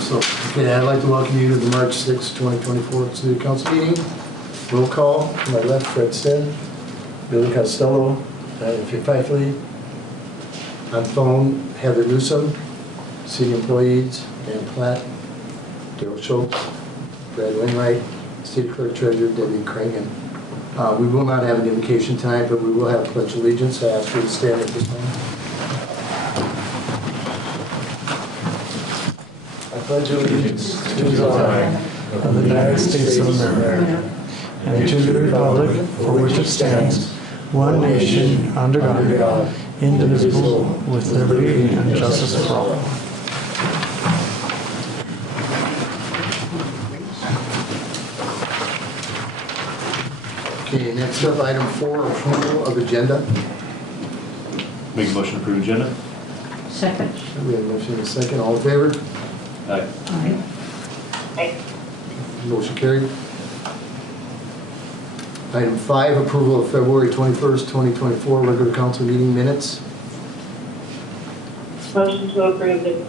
So, okay, I'd like to welcome you to the March 6, 2024 City Council meeting. Roll call, to my left, Fred Stinn, Billy Costello, Diane Pfeiffer, on phone, Heather Newsom, city employees, Dan Platt, Daryl Schultz, Brad Wainwright, city clerk treasurer, Debbie Cragen. We will not have an invocation tonight, but we will have pledge of allegiance. I ask you to stand at this time. I pledge allegiance to the flag of the United States of America and to the republic for which it stands, one nation, under God, indivisible, with liberty and justice for all. Okay, next up, item 4, approval of agenda. Make a motion to approve agenda. Second. We have a motion and a second. All in favor? Aye. Aye. Motion carried. Item 5, approval of February 21st, 2024 regular council meeting minutes. Motion to approve the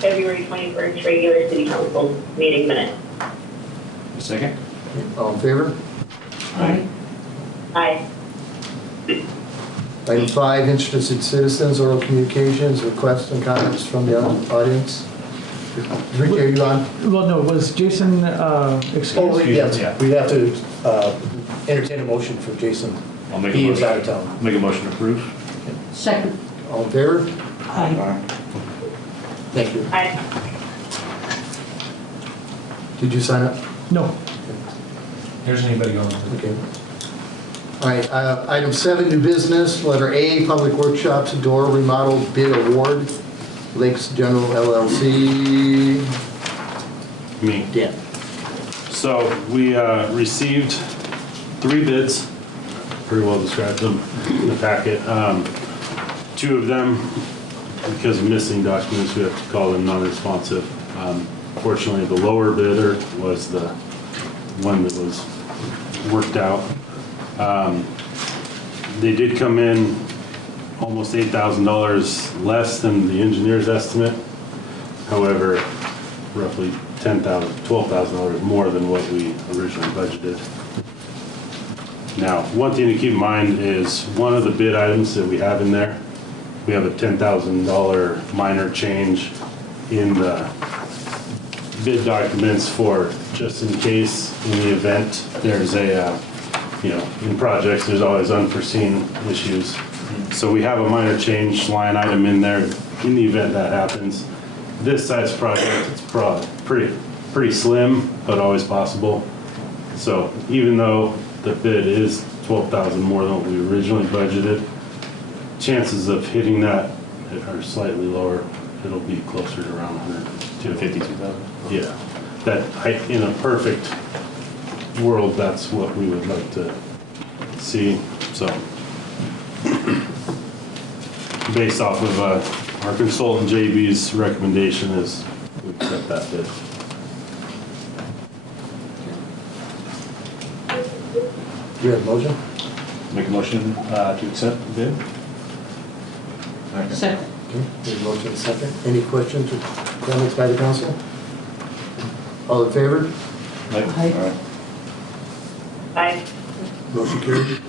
February 21st regular city council meeting minutes. Second. All in favor? Aye. Aye. Item 5, interested citizens, oral communications, requests and comments from the audience. Rick, are you on? Well, no, was Jason excused? Oh, yes, Yeah. we'd have to entertain a motion for Jason. I'll make He a is motion. out of town. Make a motion to approve. Second. All in favor? Aye. Thank you. Aye. Did you sign up? No. There's anybody going? Okay. All right, item 7, new business, letter A, public workshops, door remodel bid award, Lakes General LLC. Me. Dan. So we received 3 bids, pretty well described them in the packet. 2 of them, because of missing documents, we have to call them non-responsive. Fortunately, the lower bidder was the one that was worked out. They did come in almost $8,000 less than the engineer's estimate. However, roughly $10,000, $12,000 more than what we originally budgeted. Now, one thing to keep in mind is one of the bid items that we have in there, we have a $10,000 minor change in the bid documents for just in case in the event there's a, in projects, there's always unforeseen issues. So we have a minor change line item in there in the event that happens. This size project, it's pretty slim, but always possible. So even though the bid is $12,000 more than what we originally budgeted, chances of hitting that are slightly lower. It'll be closer to around 152,000. Yeah, in a perfect world, that's what we would like to see. So, based off of our consultant JB's recommendation, is we accept that bid. Do you have a motion? Make a motion to accept the bid. Second. Okay, there's a motion and a second. Any questions or comments by the council? All in favor? Aye. Aye. Motion carried.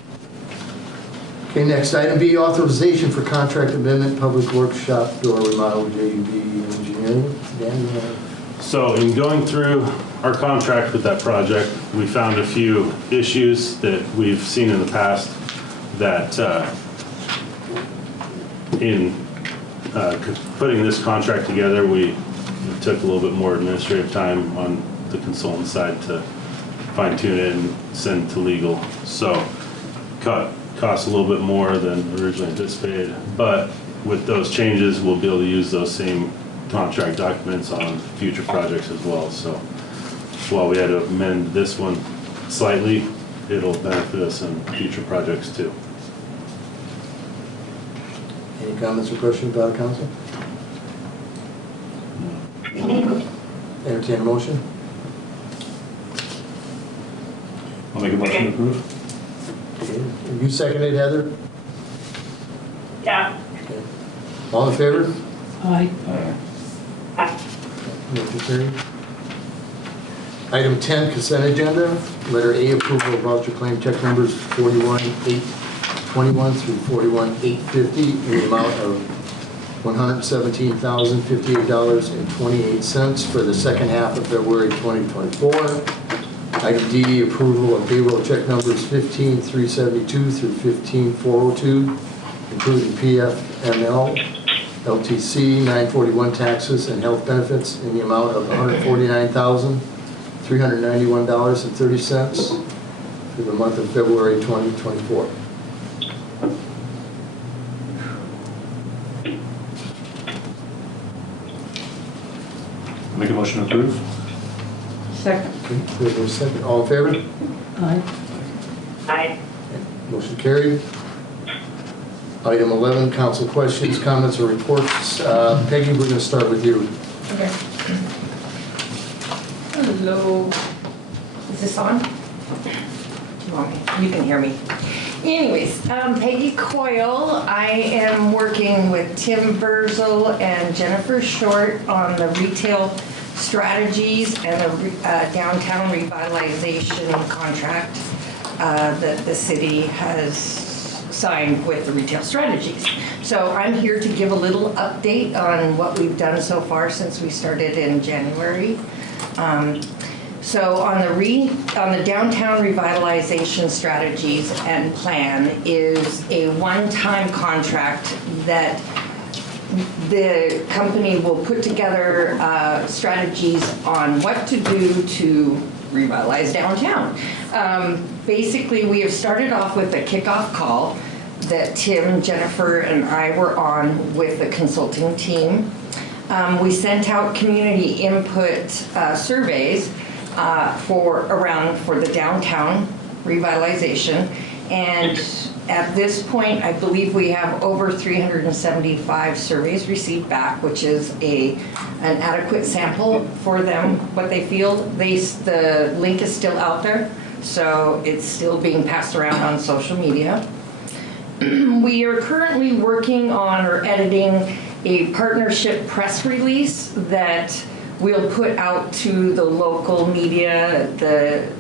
Okay, next, item B, authorization for contract amendment, public workshop door remodel, JUB Engineering. Dan, you have? So in going through our contract with that project, we found a few issues that we've seen in the past that in putting this contract together, we took a little bit more administrative time on the consultant side to fine tune it and send to legal. So cost a little bit more than originally anticipated, but with those changes, we'll be able to use those same contract documents on future projects as well. So while we had to amend this one slightly, it'll benefit us in future projects too. Any comments or questions by the council? Entertain a motion? I'll make a motion to approve. Okay. You seconded, Heather? Yeah. Okay. All in favor? Aye. Aye. Motion carried. Item 10, consent agenda. Letter A, approval of voucher claim check numbers 41,821 through 41,850 in the amount of $117,058.28 for the second half of February 2024. Item D, approval of payroll check numbers 15,372 through 15,402, including PFML, LTC, 941 taxes and health benefits in the amount of $149,391.30 for the month of February 2024. Make a motion to approve? Second. Okay, there's a second. All in favor? Aye. Aye. Motion carried. Item 11, council questions, comments, or reports. Peggy, we're going to start with you. Okay. Hello. Is this on? Do you want me? You can hear me. Anyways, Peggy Coyle. I am working with Tim Burzel and Jennifer Short on the retail strategies and the downtown revitalization contract that the city has signed with the retail strategies. So I'm here to give a little update on what we've done so far since we started in January. So on the downtown revitalization strategies and plan is a one-time contract that the company will put together strategies on what to do to revitalize downtown. Basically, we have started off with a kickoff call that Tim, Jennifer, and I were on with the consulting team. We sent out community input surveys for the downtown revitalization, and at this point, I believe we have over 375 surveys received back, which is an adequate sample for them, what they feel. The link is still out there, so it's still being passed around on social media. We are currently working on or editing a partnership press release that we'll put out to the local media,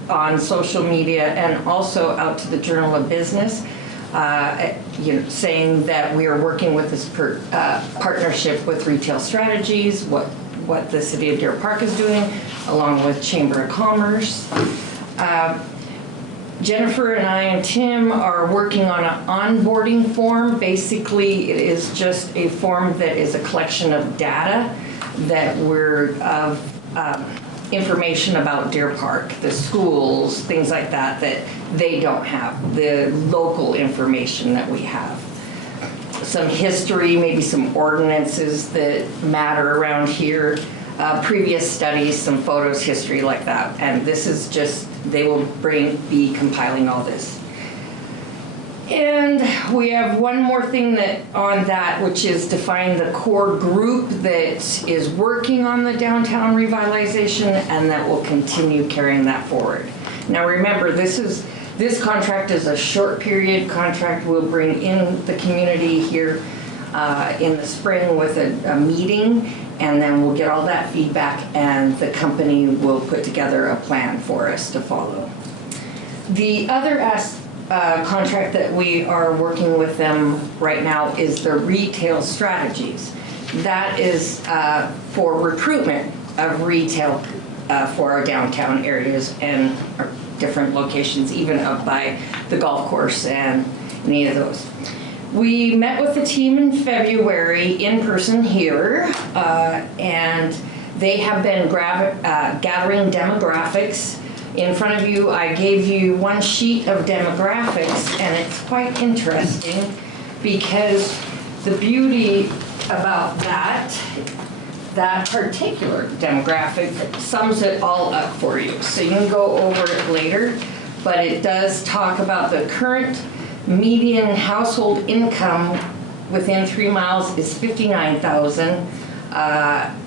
on social media, and also out to the Journal of Business, saying that we are working with this partnership with Retail Strategies, what the City of Deer Park is doing, along with Chamber of Commerce. Jennifer and I and Tim are working on an onboarding form. Basically, it is just a form that is a collection of data that information about Deer Park, the schools, things like that they don't have, the local information that we have. Some history, maybe some ordinances that matter around here, previous studies, some photos, history like that. And this is just, they will be compiling all this. And we have one more thing on that, which is to find the core group that is working on the downtown revitalization and that will continue carrying that forward. Now remember, this contract is a short period contract. We'll bring in the community here in the spring with a meeting, and then we'll get all that feedback and the company will put together a plan for us to follow. The other contract that we are working with them right now is the retail strategies. That is for recruitment of retail for our downtown areas and our different locations, even up by the golf course and any of those. We met with the team in February in person here, and they have been gathering demographics. In front of you, I gave you one sheet of demographics, and it's quite interesting because the beauty about that particular demographic sums it all up for you. So you can go over it later, but it does talk about the current median household income within 3 miles is $59,000.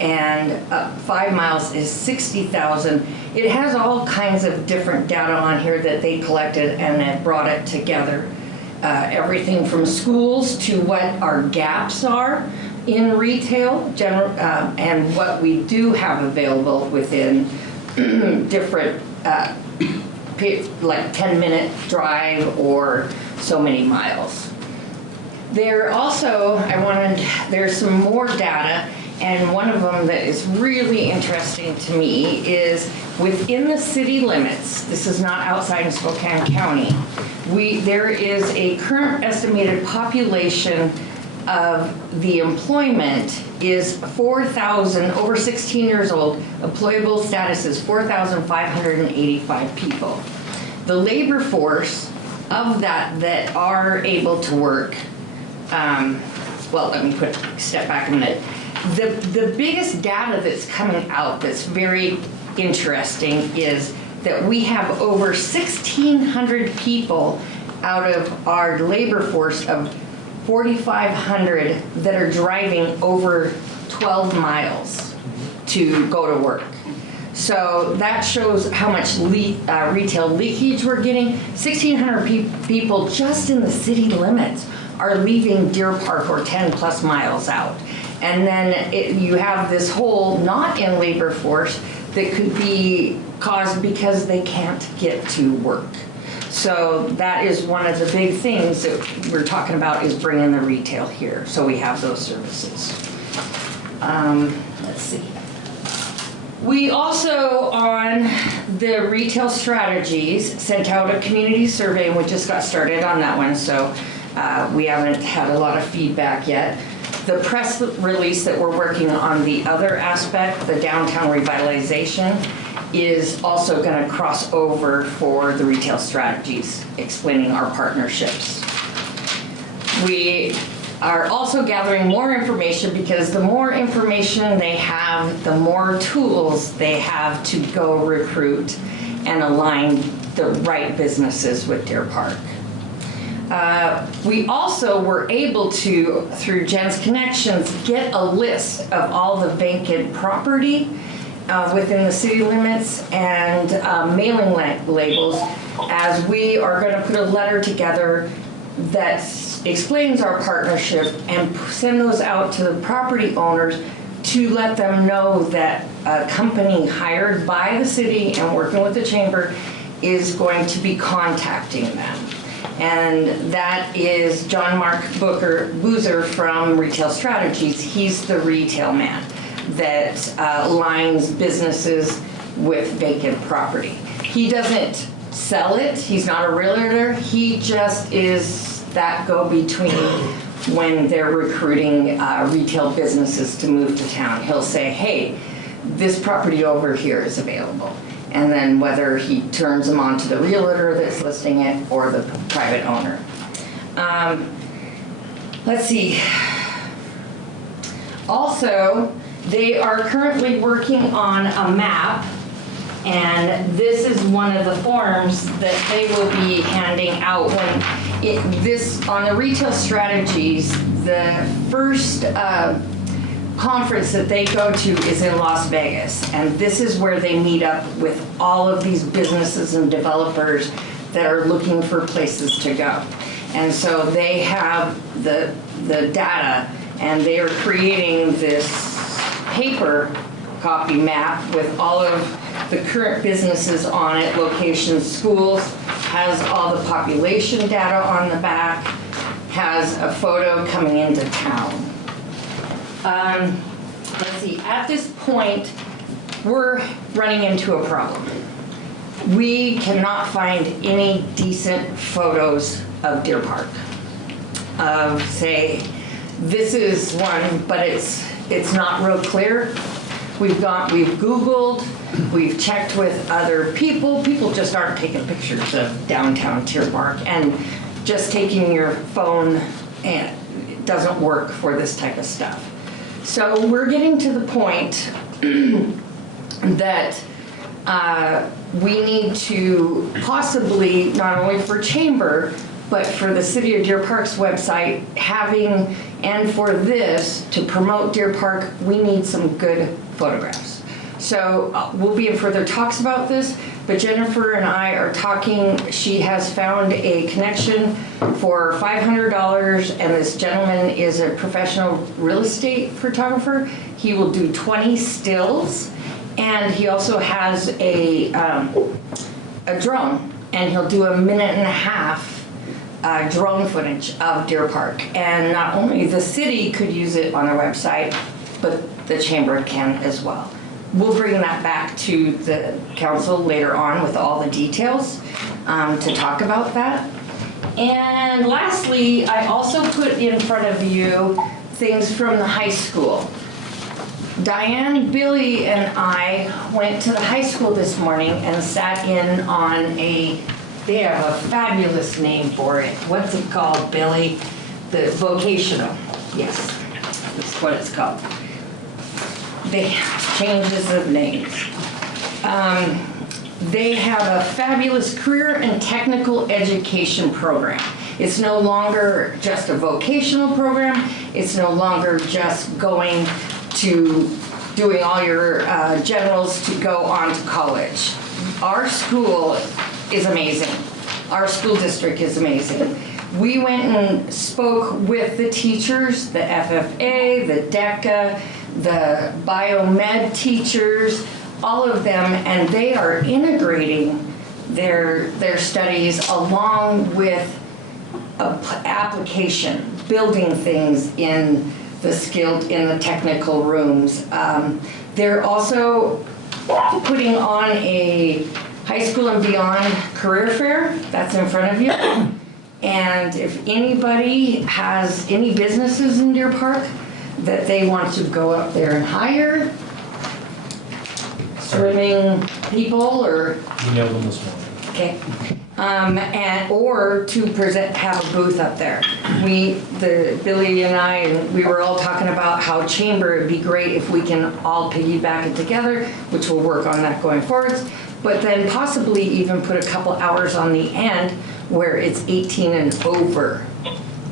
And 5 miles is $60,000. It has all kinds of different data on here that they collected and then brought it together. Everything from schools to what our gaps are, in retail, and what we do have available within different, like 10-minute drive or so many miles. There also, there's some more data, and one of them that is really interesting to me is within the city limits, this is not outside of Spokane County, there is a current estimated population of the employment is 4,000, over 16 years old, employable status is 4,585 people. The labor force of that are able to work, well, let me step back a minute. The biggest data that's coming out that's very interesting is that we have over 1,600 people out of our labor force of 4,500 that are driving over 12 miles to go to work. So that shows how much retail leakage we're getting. 1,600 people just in the city limits are leaving Deer Park or 10 plus miles out. And then you have this whole not in labor force that could be caused because they can't get to work. So that is one of the big things that we're talking about, is bringing the retail here. So we have those services. Let's see. We also, on the retail strategies, sent out a community survey, and we just got started on that one. So we haven't had a lot of feedback yet. The press release that we're working on, the other aspect, the downtown revitalization, is also going to cross over for the retail strategies, explaining our partnerships. We are also gathering more information, because the more information they have, the more tools they have to go recruit and align the right businesses with Deer Park. We also were able to, through Jen's Connections, get a list of all the vacant property within the city limits and mailing labels, as we are going to put a letter together that explains our partnership and send those out to the property owners to let them know that a company hired by the city and working with the chamber is going to be contacting them. And that is John Mark Boozer from Retail Strategies. He's the retail man that aligns businesses with vacant property. He doesn't sell it. He's not a realtor. He just is that go-between when they're recruiting retail businesses to move to town. He'll say, hey, this property over here is available. And then whether he turns them on to the realtor that's listing it or the private owner. Let's see. Also, they are currently working on a map, and this is one of the forms that they will be handing out when on the retail strategies. The first conference that they go to is in Las Vegas, and this is where they meet up with all of these businesses and developers that are looking for places to go. And so they have the data, and they are creating this paper copy map with all of the current businesses on it, locations, schools, has all the population data on the back, has a photo coming into town. Let's see, at this point, we're running into a problem. We cannot find any decent photos of Deer Park. Of, say, this is one, but it's not real clear. We've Googled, we've checked with other people. People just aren't taking pictures of downtown Deer Park, and just taking your phone, and it doesn't work for this type of stuff. So we're getting to the point that we need to possibly, not only for Chamber, but for the City of Deer Park's website, and for this, to promote Deer Park, we need some good photographs. So we'll be in further talks about this, but Jennifer and I are talking. She has found a connection for $500, and this gentleman is a professional real estate photographer. He will do 20 stills, and he also has a drone, and he'll do a 1.5 minute drone footage of Deer Park. And not only the city could use it on their website, but the chamber can as well. We'll bring that back to the council later on with all the details to talk about that. And lastly, I also put in front of you things from the high school. Diane, Billy, and I went to the high school this morning and sat in on they have a fabulous name for it. What's it called, Billy? The vocational, yes, that's what it's called. They have changes of names. They have a fabulous career and technical education program. It's no longer just a vocational program. It's no longer just going to doing all your generals to go on to college. Our school is amazing. Our school district is amazing. We went and spoke with the teachers, the FFA, the DECA, the biomed teachers, all of them, and they are integrating their studies along with application, building things in the technical rooms. They're also putting on a high school and beyond career fair. That's in front of you. And if anybody has any businesses in Deer Park that they want to go up there and hire, swimming people or, You nailed them this morning. okay, or to have a booth up there. Billy and I, we were all talking about how chamber, it'd be great if we can all piggyback it together, which we'll work on that going forwards, but then possibly even put a couple hours on the end where it's 18 and over.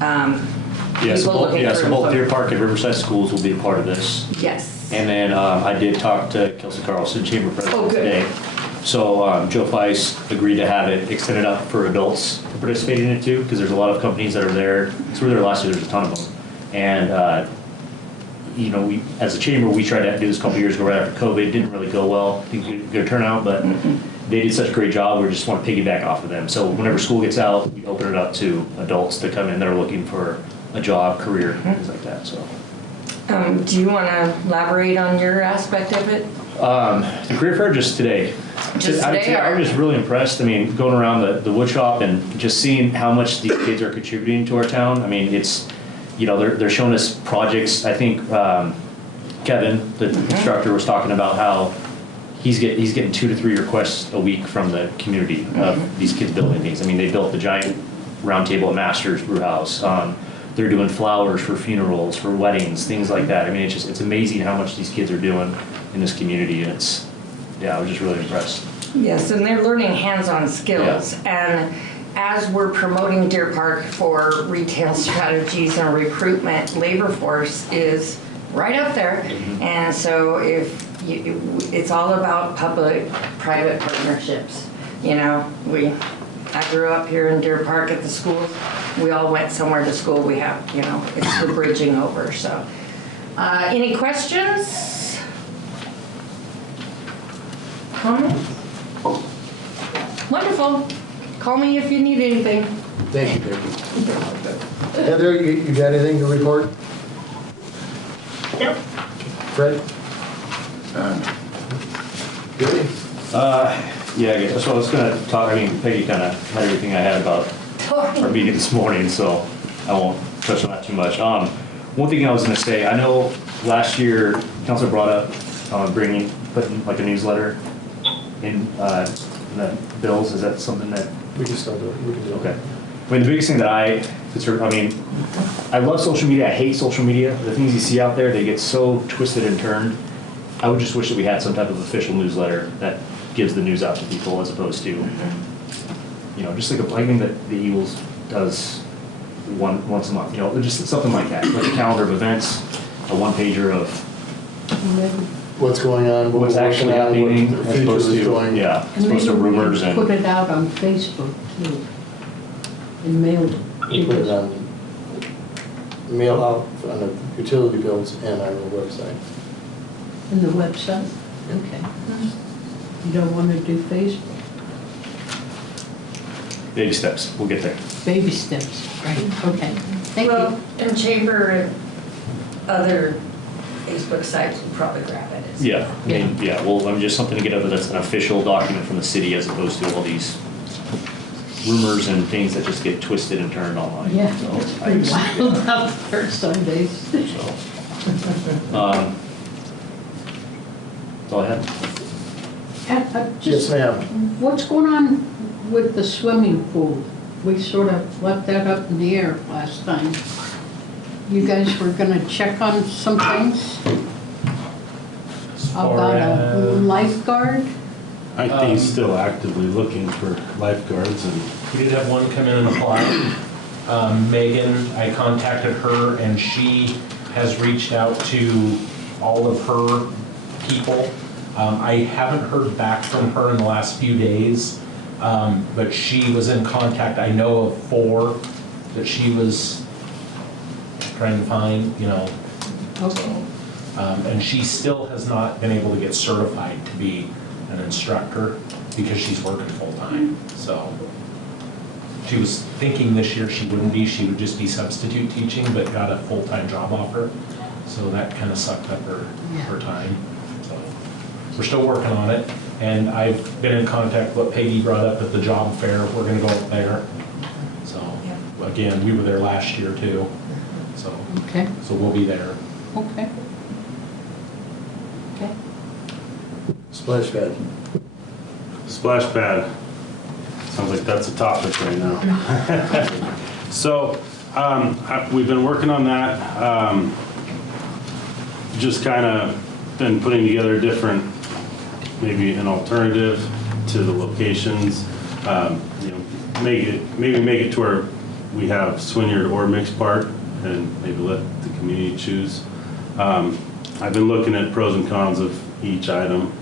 Yeah, so People both, looking yeah, for so both employment. Deer Park and Riverside schools will be a part of this. Yes. And then I did talk to Kelsey Carlson, Chamber Oh, President, good. today. So Joe Feiss agreed to have it extended up for adults to participate in it too, because there's a lot of companies that are there. Because we were there last year, there's a ton of them. And, you know, we, as a chamber, we tried to do this a couple years ago right after COVID. It didn't really go well. I think we had a good turnout, but they did such a great job. We just want to piggyback off of them. So whenever school gets out, we open it up to adults to come in that are looking for a job, career, things like that, so. Do you want to elaborate on your aspect of it? The career fair just today. Just today, I or- was just really impressed. I mean, going around the wood shop and just seeing how much these kids are contributing to our town. I mean, it's, you know, they're showing us projects. I think Kevin, the instructor, was talking about how he's getting 2 to 3 requests a week from the community of these kids building things. I mean, they built the giant round table at Masters Brew House. They're doing flowers for funerals, for weddings, things like that. I mean, it's amazing how much these kids are doing in this community. And I was just really impressed. Yes, and they're learning hands-on skills. And as we're promoting Deer Park for retail strategies and recruitment, labor force is right up there. And so it's all about public-private partnerships. You know, I grew up here in Deer Park at the schools. We all went somewhere to school. We have, you know, it's the bridging over, so. Any questions? Comments? Wonderful. Call me if you need anything. Thank you, Vicki. Heather, you got anything to report? Nope. Fred? Billy? Yeah, I guess. So I was gonna talk, I mean, Peggy kind of had everything I had about our meeting this morning, so I won't touch on that too much. One thing I was gonna say, I know last year, council brought up putting like a newsletter in the bills. Is that something that, We can still do it. We can do it. okay. I mean, the biggest thing that I love social media. I hate social media. The things you see out there, they get so twisted and turned. I would just wish that we had some type of official newsletter that gives the news out to people as opposed to, you know, just like a thing that the Eagles does once a month, you know, just something like that, like a calendar of events, a one-pager of what's going on, what What's we're actually working on, happening, what the as future opposed is to, going. yeah, as And opposed to maybe we rumors can put and, it out on Facebook too. And mail it. We put it on, mail out on the utility bills and on the website. In the website? Okay. You don't want to do Facebook? baby steps, we'll get there. Baby steps, right, okay. Thank Well, you. and Chamber and other Facebook sites will probably grab it. Yeah, I mean, yeah, well, I'm just something to get over that's an official document from the city as opposed to all these rumors and things that just get twisted and turned online. Yeah, So, it's pretty wild out there some days. So, that's all I had. Yes, Just, ma'am. what's going on with the swimming pool? We sort of left that up in the air last time. You guys were gonna check on some things As far about a as- lifeguard? I think he's still actively looking for lifeguards and We did have one come in and apply. Megan, I contacted her and she has reached out to all of her people. I haven't heard back from her in the last few days, but she was in contact. I know of 4 that she was trying to find, you know. Okay. And she still has not been able to get certified to be an instructor because she's working full-time, so. She was thinking this year she wouldn't be, she would just be substitute teaching, but got a full-time job offer. So that kind of sucked up her time, so. We're still working on it, and I've been in contact with what Peggy brought up at the job fair, we're gonna go up there. So, again, we were there last year too, so Okay, we'll be there. okay. Okay. Splash pad. splash pad. Sounds like that's a topic right now. So, we've been working on that. Just kind of been putting together different, maybe an alternative to the locations. You know, maybe make it to where we have Swinyard or Mixed Park, and maybe let the community choose. I've been looking at pros and cons of each item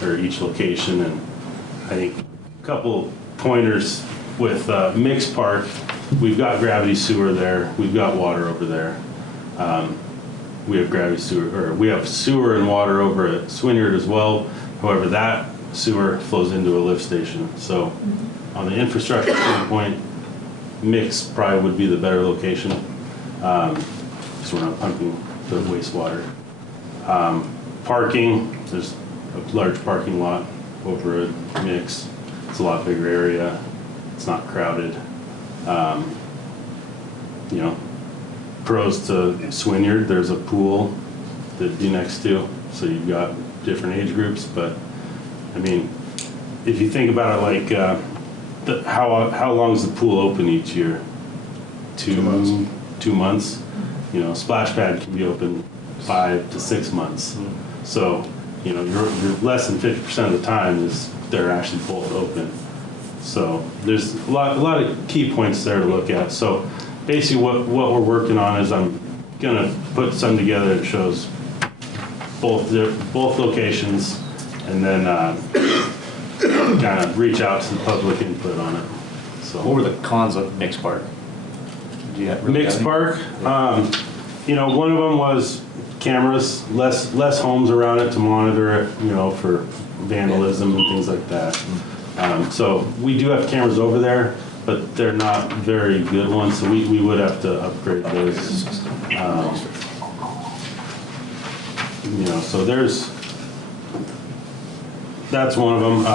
or each location, and I think a couple pointers with Mixed Park. We've got gravity sewer there. We've got water over there. We have gravity sewer, or we have sewer and water over at Swinyard as well. However, that sewer flows into a lift station. So on the infrastructure standpoint, Mixed probably would be the better location, because we're not pumping the wastewater. Parking, there's a large parking lot over at Mix. It's a lot bigger area. It's not crowded. You know, pros to Swinyard, there's a pool that'd be next to, so you've got different age groups. But I mean, if you think about it, like how long is the pool open each year? 2 months. 2 months. You know, splash pad can be open 5 to 6 months. So, you know, you're less than 50% of the time is they're actually both open. So there's a lot of key points there to look at. So basically what we're working on is I'm gonna put something together that shows both locations, and then kind of reach out to the public input on it. So What were the cons of Mixed Park? Do you have really Mixed got any? Park, you know, one of them was cameras, less homes around it to monitor it, you know, for vandalism and things like that. So we do have cameras over there, but they're not very good ones, so we would have to upgrade those. You know, so that's one of them.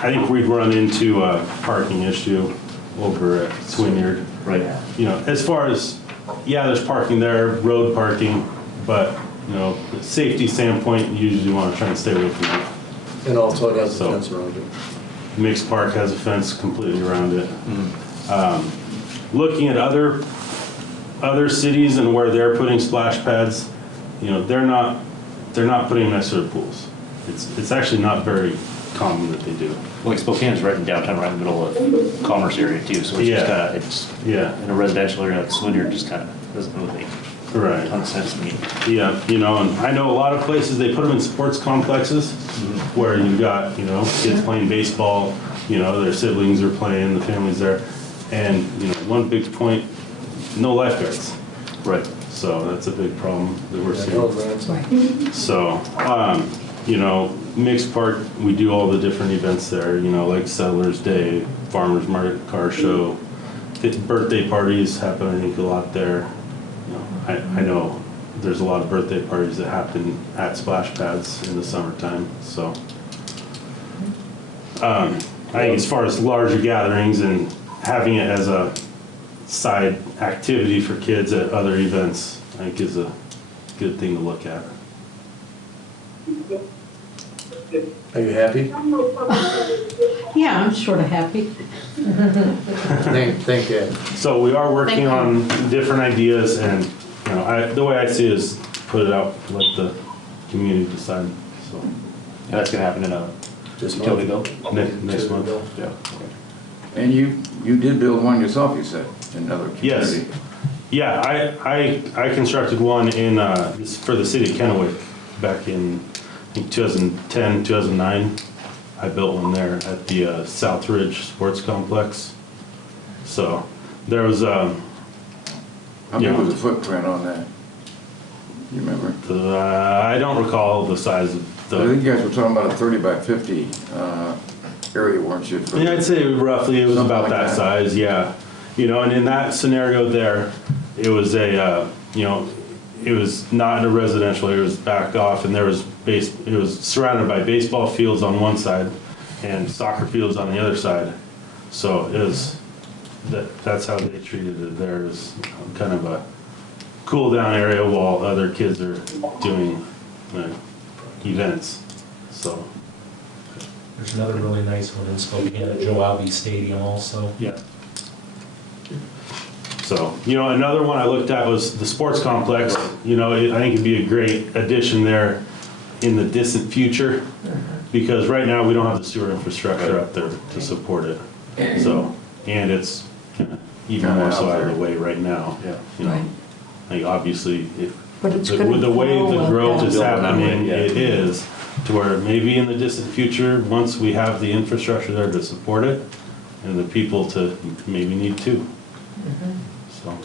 I think we'd run into a parking issue over at Swinyard. Right. You know, as far as, yeah, there's parking there, road parking, but, you know, the safety standpoint, you usually want to try and stay away from that. And also it has a So- fence around it. Mixed Park has a fence completely around it. Looking at other cities and where they're putting splash pads, you know, they're not putting next to their pools. It's actually not very common that they do. Well, like Spokane's right in downtown, right in the middle of commerce area too, so it's just Yeah. kind of, it's Yeah. in a residential area like Swinyard, just kind of doesn't really Right. ton of sense to me. Yeah, you know, and I know a lot of places, they put them in sports complexes where you've got, you know, kids playing baseball, you know, their siblings are playing, the family's there. And, you know, one big point, no lifeguards. Right. So that's a big problem that we're Yeah, no, seeing. man. So, you know, Mixed Park, we do all the different events there, you know, like Settlers Day, Farmers Market, Car Show. Birthday parties happen, I think, a lot there. You know, I know there's a lot of birthday parties that happen at splash pads in the summertime, so. I think as far as larger gatherings and having it as a side activity for kids at other events, I think is a good thing to look at. Are you happy? Yeah, I'm sort of happy. Thank you. So we are working Thank on different ideas, and, you know, the way I see it is put it out, let the community decide, so. And that's gonna happen in a Just utility bill? Next month. Yeah. And you did build one yourself, you said, in another Yes. community? Yeah, I constructed one for the city of Kennewick back in, I think, 2010, 2009. I built one there at the Southridge Sports Complex. So there was, How big Yeah. was the footprint on that? You remember? I don't recall the size of I think the, you guys were talking about a 30 by 50 area, weren't you? yeah, I'd say roughly it was Something about like that that. size, yeah. You know, and in that scenario there, it was you know, it was not in a residential area, it was back off, and it was surrounded by baseball fields on one side and soccer fields on the other side. So it was, that's how they treated it there, is kind of a cool down area while other kids are doing events, so. There's another really nice one in Spokane at Joe Alvey Stadium also. Yeah. So, you know, another one I looked at was the sports complex. You know, I think it'd be a great addition there in the distant future, because right now we don't have the sewer infrastructure up there to support it. So, and it's even more so out of the way right now. Yeah. You know, like obviously, if But it's with gonna the way grow the like growth that. is happening, Yeah. it is, to where maybe in the distant future, once we have the infrastructure there to support it, and the people to maybe need to. So,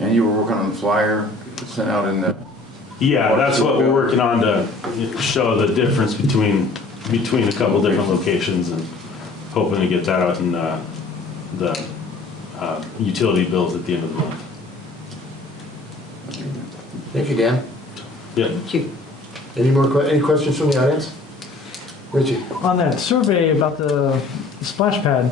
And you were working on the flyer sent out in the, yeah, that's what we're working on, to show the difference between a couple different locations, and hoping to get that out in the utility bills at the end of the month. Thank you, Dan. Yeah. Thank you. Any questions from the audience? Richie? On that survey about the splash pad,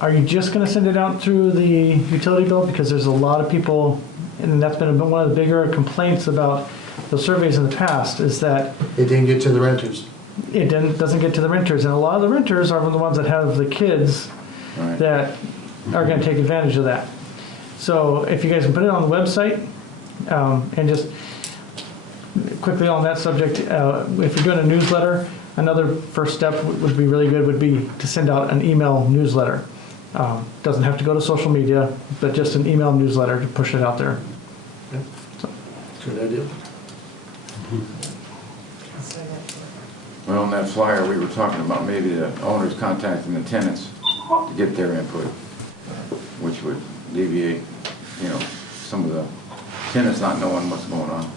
are you just gonna send it out through the utility bill? Because there's a lot of people, and that's been one of the bigger complaints about the surveys in the past, is that It didn't get to the renters. it doesn't get to the renters. And a lot of the renters are the ones that have the kids right? that are gonna take advantage of that. So if you guys can put it on the website, and just quickly on that subject, if you're doing a newsletter, another first step would be really good, would be to send out an email newsletter. Doesn't have to go to social media, but just an email newsletter to push it out there. Good idea. Well, on that flyer, we were talking about maybe the owners contacting the tenants to get their input, which would alleviate, you know, some of the tenants not knowing what's going on.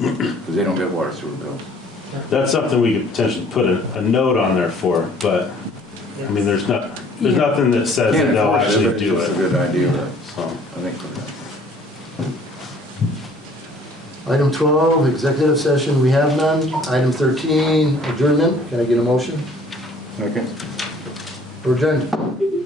Because they don't get water sewer bills. That's something we could potentially put a note on there for, but, I mean, there's nothing that says that Can't they'll enforce it, actually but do it's a it. good idea, So, I think. Item 12, executive session, we have none. Item 13, adjournment. Can I get a motion? Okay. We're adjourned.